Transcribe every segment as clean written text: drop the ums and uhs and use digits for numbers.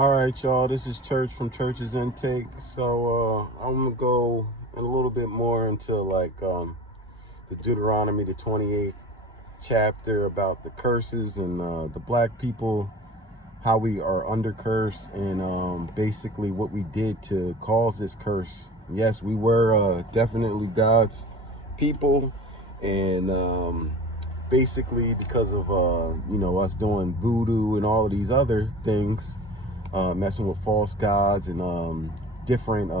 All right, y'all. This is Church from Church's Intake. So I'm gonna go in a little bit more into the Deuteronomy, the 28th chapter about the curses and the black people, how we are under curse, and basically what we did to cause this curse. Yes, we were definitely God's people, and basically because of us doing voodoo and all of these other things. Messing with false gods and different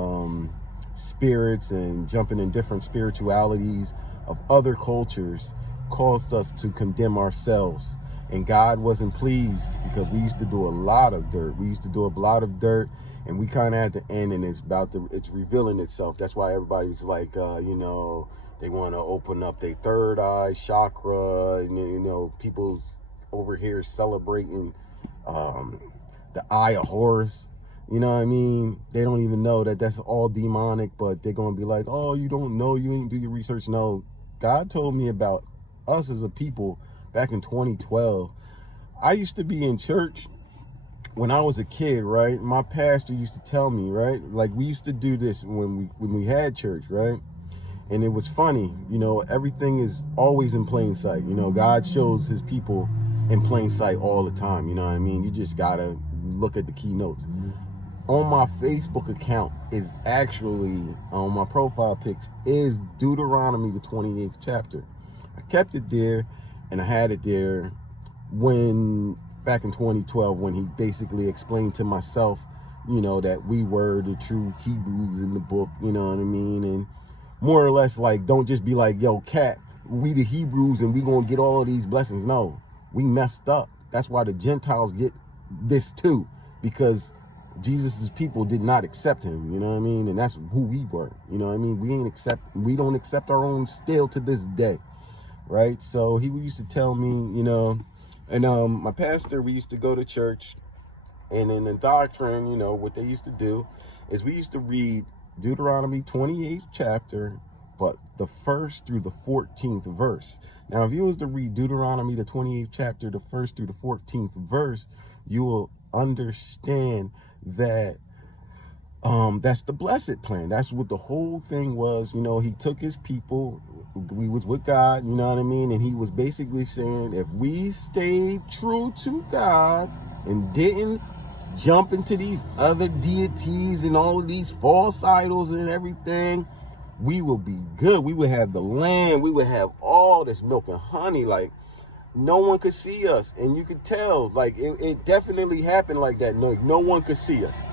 spirits and jumping in different spiritualities of other cultures caused us to condemn ourselves. And God wasn't pleased because we used to do a lot of dirt. And we kind of at the end, and it's revealing itself. That's why everybody's like, they want to open up their third eye chakra. And, people's over here celebrating the eye of Horus. You know what I mean? They don't even know that that's all demonic, but they're going to be like, oh, you don't know, you ain't do your research. No, God told me about us as a people back in 2012. I used to be in church when I was a kid, right? My pastor used to tell me, right? Like, we used to do this when we had church, right? And it was funny, everything is always in plain sight. God shows his people in plain sight all the time. You know what I mean? You just gotta look at the keynotes. On my Facebook account is actually, on my profile pics, is Deuteronomy, the 28th chapter. I kept it there, and I had it there back in 2012, when he basically explained to myself, that we were the true Hebrews in the book, you know what I mean? And more or less, like, don't just be like, yo, cat, we the Hebrews and we gonna get all these blessings. No, we messed up. That's why the Gentiles get this too, because Jesus's people did not accept him, you know what I mean? And that's who we were, you know what I mean? We don't accept our own still to this day, right? So he used to tell me, and my pastor, we used to go to church, and in the doctrine, what they used to do is we used to read Deuteronomy 28th chapter, but the 1st through the 14th verse. Now, if you was to read Deuteronomy, the 28th chapter, the 1st through the 14th verse, you will understand that that's the blessed plan. That's what the whole thing was. He took his people. We was with God, you know what I mean? And he was basically saying, if we stayed true to God and didn't jump into these other deities and all of these false idols and everything, we will be good. We would have the land. We would have all this milk and honey. Like, no one could see us. And you could tell, like, it definitely happened like that. No one could see us.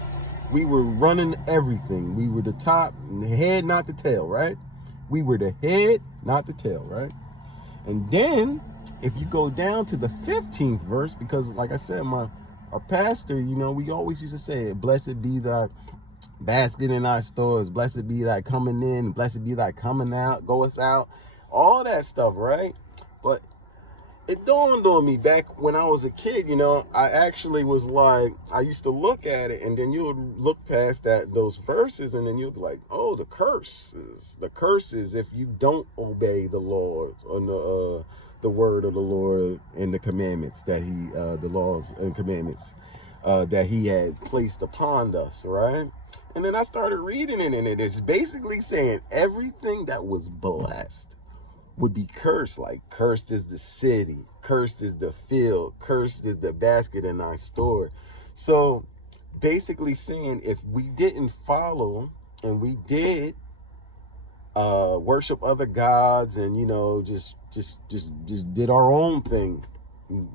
We were running everything. We were the top, the head, not the tail, right? We were the head, not the tail, right? And then, if you go down to the 15th verse, because like I said, our pastor, we always used to say, blessed be thy basket in our stores, blessed be thy coming in, blessed be thy coming out, goest out, all that stuff, right? But it dawned on me back when I was a kid, I actually was like, I used to look at it, and then you would look past those verses, and then you'd be like, oh, the curses if you don't obey the Lord, or the word of the Lord and the commandments that the laws and commandments that he had placed upon us, right? And then I started reading it, and it is basically saying everything that was blessed would be cursed. Like, cursed is the city, cursed is the field, cursed is the basket in our store. So basically saying, if we didn't follow and we did worship other gods and just did our own thing,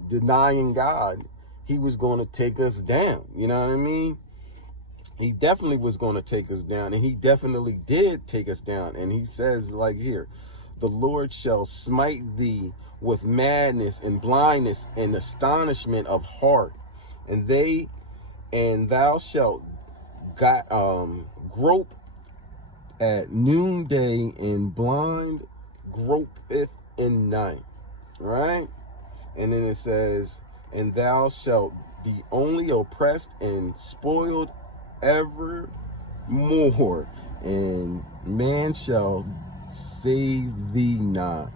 denying God, he was going to take us down. You know what I mean? He definitely was going to take us down, and he definitely did take us down. And he says, like here, the Lord shall smite thee with madness and blindness and astonishment of heart, and thou shalt grope at noonday, and blind gropeth in night, right? And then it says, and thou shalt be only oppressed and spoiled evermore, and man shall save thee not.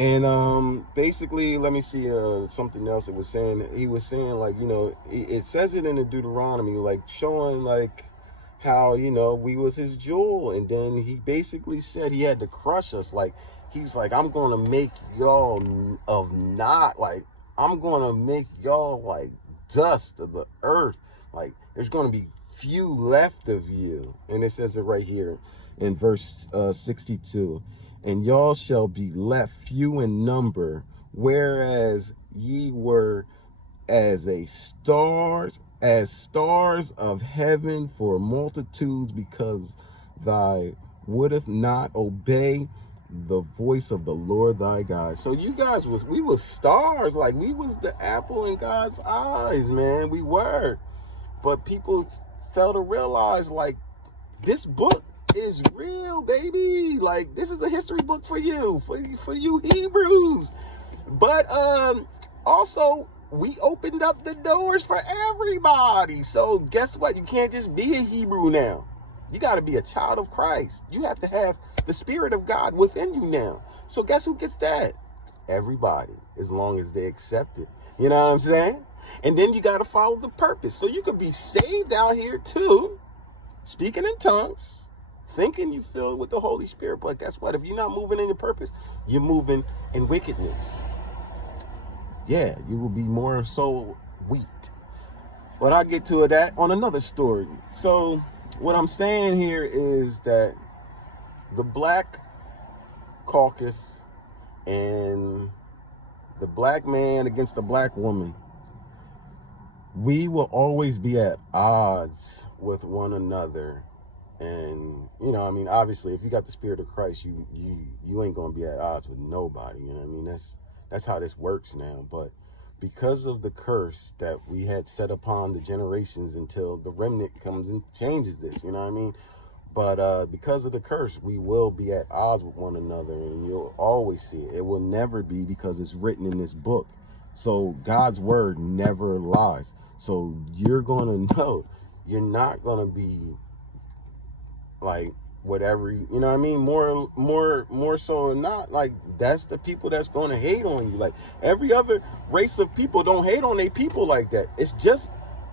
And basically, let me see something else it was saying. He was saying, like, it says it in the Deuteronomy, like showing like how, we was his jewel. And then he basically said he had to crush us. Like, he's like, I'm going to make y'all of not, like, I'm going to make y'all like dust of the earth. Like, there's going to be few left of you. And it says it right here in verse 62. And y'all shall be left few in number, whereas ye were as stars of heaven for multitudes, because thy wouldeth not obey the voice of the Lord thy God. So you guys we was stars, like we was the apple in God's eyes, man. We were. But people fail to realize, like, this book is real, baby. Like, this is a history book for you Hebrews. But also, we opened up the doors for everybody. So guess what? You can't just be a Hebrew now. You got to be a child of Christ. You have to have the Spirit of God within you now. So guess who gets that? Everybody, as long as they accept it. You know what I'm saying? And then you got to follow the purpose. So you could be saved out here too, speaking in tongues, thinking you filled with the Holy Spirit. But guess what? If you're not moving in your purpose, you're moving in wickedness. Yeah, you will be more so weak. But I'll get to that on another story. So what I'm saying here is that the Black Caucus and the black man against the black woman, we will always be at odds with one another. And, obviously, if you got the Spirit of Christ, you ain't going to be at odds with nobody. You know what I mean? That's how this works now. But because of the curse that we had set upon the generations until the remnant comes and changes this, you know what I mean? But because of the curse, we will be at odds with one another, and you'll always see it. It will never be, because it's written in this book. So God's word never lies. So you're going to know you're not going to be like whatever, you know what I mean? More so than not, like, that's the people that's going to hate on you. Like, every other race of people don't hate on their people like that. It's just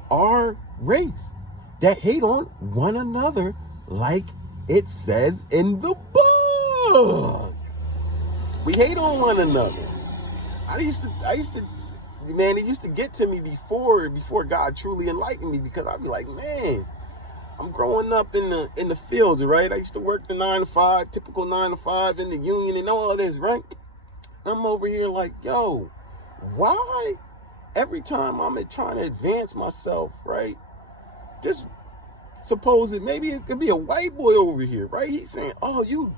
our race that hate on one another, like it says in the book. We hate on one another. I used to, man, it used to get to me before God truly enlightened me, because I'd be like, man, I'm growing up in the fields, right? I used to work the 9 to 5, typical 9 to 5 in the union and all of this, right? I'm over here like, yo, why every time I'm trying to advance myself, right? This supposed, maybe it could be a white boy over here, right? He's saying, oh, you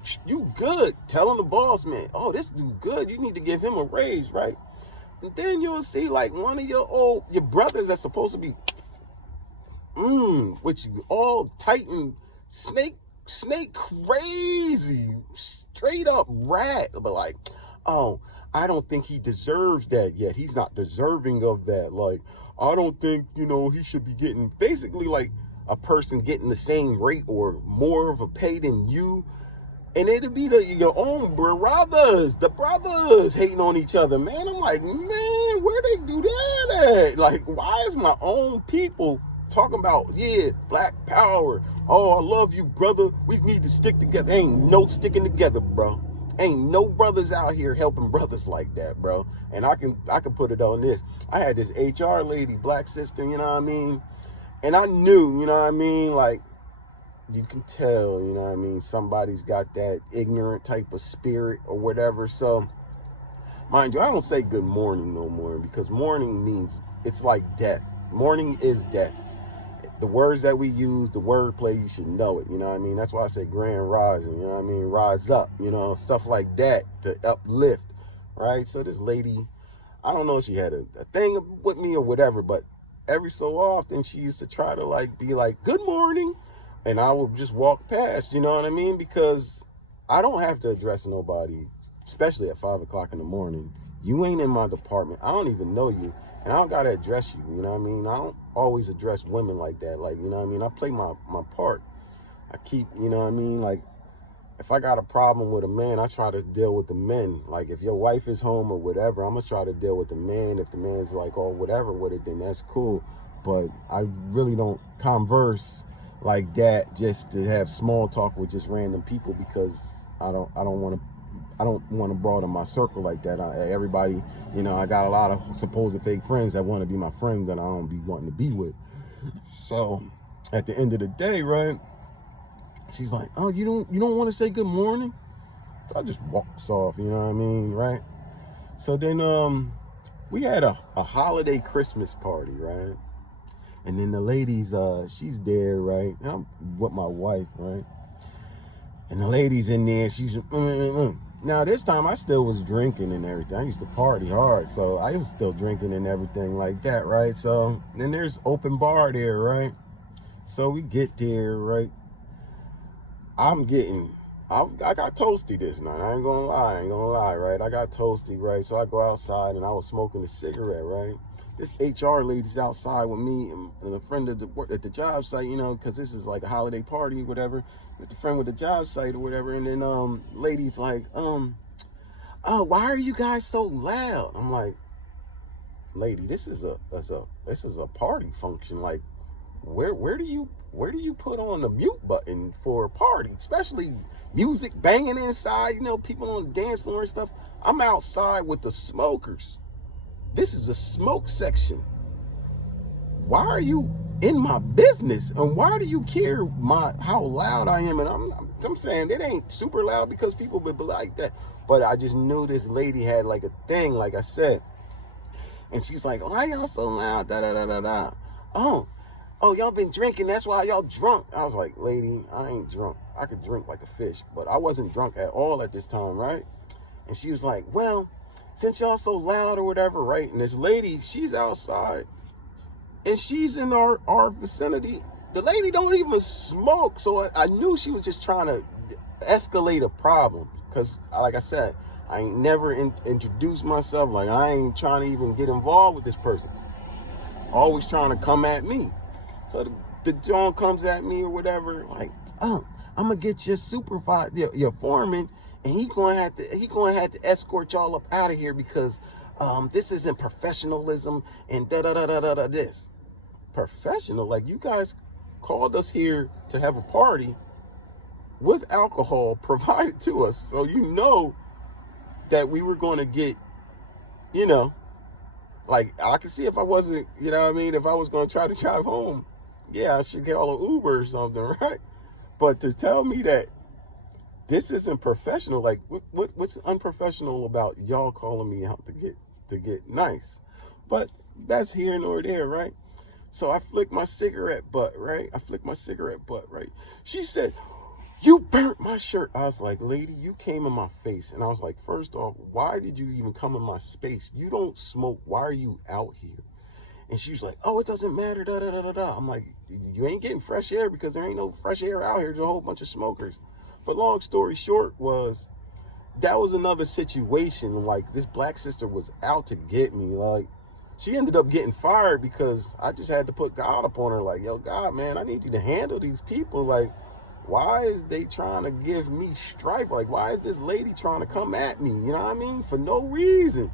good. Telling the boss man, oh, this dude good. You need to give him a raise, right? And then you'll see like one of your brothers that's supposed to be with you all tight and snake crazy, straight up rat, but like, oh, I don't think he deserves that yet. He's not deserving of that. Like, I don't think, he should be getting, basically like a person getting the same rate or more of a pay than you. And it'll be your own brothers, the brothers hating on each other, man. I'm like, man, where they do that at? Like, why is my own people talking about, yeah, black power? Oh, I love you, brother. We need to stick together. Ain't no sticking together, bro. Ain't no brothers out here helping brothers like that, bro. And I can put it on this. I had this HR lady, black sister, you know what I mean? And I knew, you know what I mean? Like, you can tell, you know what I mean? Somebody's got that ignorant type of spirit or whatever. So, mind you, I don't say good morning no more, because morning means, it's like death. Morning is death. The words that we use, the wordplay, you should know it, you know what I mean? That's why I say grand rising, you know what I mean? Rise up, stuff like that to uplift, right? So this lady, I don't know if she had a thing with me or whatever, but every so often she used to try to like be like, good morning. And I would just walk past, you know what I mean? Because I don't have to address nobody, especially at 5 o'clock in the morning. You ain't in my department. I don't even know you. And I don't got to address you, you know what I mean? I don't always address women like that. Like, you know what I mean? I play my part. I keep, you know what I mean? Like, if I got a problem with a man, I try to deal with the men. Like, if your wife is home or whatever, I'm going to try to deal with the man. If the man's like, oh, whatever with it, then that's cool. But I really don't converse like that just to have small talk with just random people, because I don't want to broaden my circle like that. Everybody, I got a lot of supposed fake friends that want to be my friends that I don't be wanting to be with. So at the end of the day, right, she's like, oh, you don't want to say good morning? So I just walks off, you know what I mean, right? So then we had a holiday Christmas party, right? And then the ladies, she's there, right? And I'm with my wife, right? And the lady's in there, she's Now this time I still was drinking and everything. I used to party hard, so I was still drinking and everything like that, right? So then there's open bar there, right? So we get there, right? I got toasty this night. I ain't gonna lie, right? I got toasty, right? So I go outside and I was smoking a cigarette, right? This HR lady's outside with me and a friend at the job site, because this is like a holiday party, whatever, with the friend with the job site or whatever. And then lady's like, oh, why are you guys so loud? I'm like, lady, this is a party function. Like, where do you put on the mute button for a party, especially music banging inside, people on the dance floor and stuff? I'm outside with the smokers. This is a smoke section. Why are you in my business? And why do you care how loud I am? And I'm saying it ain't super loud because people be like that. But I just knew this lady had like a thing, like I said. And she's like, why y'all so loud? Da da da da da. Oh, y'all been drinking. That's why y'all drunk. I was like, lady, I ain't drunk. I could drink like a fish, but I wasn't drunk at all at this time, right? And she was like, well, since y'all so loud or whatever, right? And this lady, she's outside and she's in our vicinity. The lady don't even smoke. So I knew she was just trying to escalate a problem. Because like I said, I ain't never introduced myself. Like, I ain't trying to even get involved with this person. Always trying to come at me. So the John comes at me or whatever, like, oh, I'm gonna get your supervisor, your foreman, and he gonna have to escort y'all up out of here because this isn't professionalism and da da da da da da. This professional, like, you guys called us here to have a party with alcohol provided to us, so that we were going to get, like, I could see if I wasn't, if I was going to try to drive home, yeah, I should call an Uber or something, right? But to tell me that this isn't professional, like, what's unprofessional about y'all calling me out to get nice? But that's here nor there, right? So I flicked my cigarette butt, right? She said, you burnt my shirt. I was like, lady, you came in my face. And I was like, first off, why did you even come in my space? You don't smoke. Why are you out here? And she was like, oh, it doesn't matter, da da da da da. I'm like, you ain't getting fresh air because there ain't no fresh air out here. There's a whole bunch of smokers. But long story short that was another situation. Like, this black sister was out to get me. Like, she ended up getting fired because I just had to put God up on her. Like, yo, God, man, I need you to handle these people. Like, why is they trying to give me strife? Like, why is this lady trying to come at me? You know what I mean? For no reason.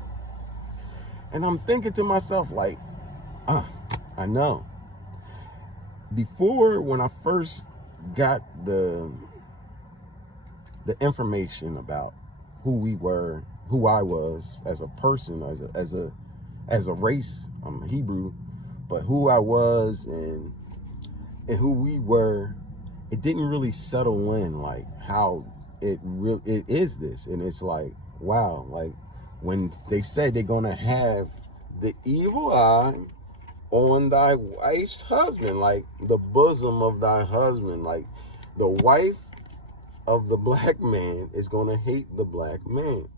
And I'm thinking to myself, like, I know. Before, when I first got the information about who we were, who I was as a person, as a race, I'm Hebrew, but who I was and who we were, it didn't really settle in, like, how it is this. And it's like, wow, like, when they said they're gonna have the evil eye on thy wife's husband, like the bosom of thy husband, like the wife of the black man is gonna hate the black man.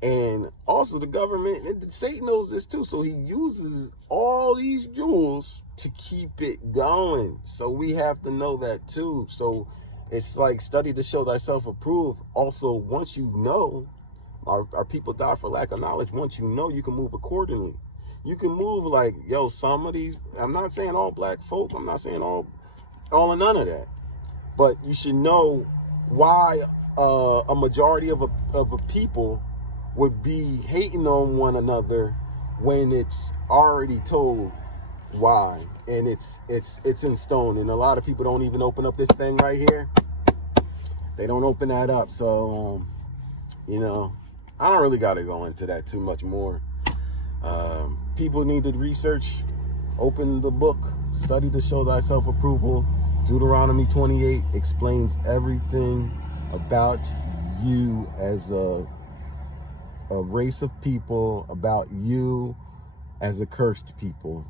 And also the government, and Satan knows this too, so he uses all these jewels to keep it going. So we have to know that too. So it's like, study to show thyself approved. Also, once you know, our people die for lack of knowledge. Once you know, you can move accordingly. You can move like, yo, some of these, I'm not saying all black folk, I'm not saying all of none of that. But you should know why a majority of a people would be hating on one another when it's already told why, and it's in stone. And a lot of people don't even open up this thing right here. They don't open that up. So you know, I don't really got to go into that too much more. People need to research, open the book, study to show thyself approval. Deuteronomy 28 explains everything about you as a race of people, about you as a cursed people.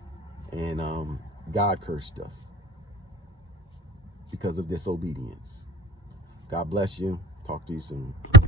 And God cursed us because of disobedience. God bless you. Talk to you soon.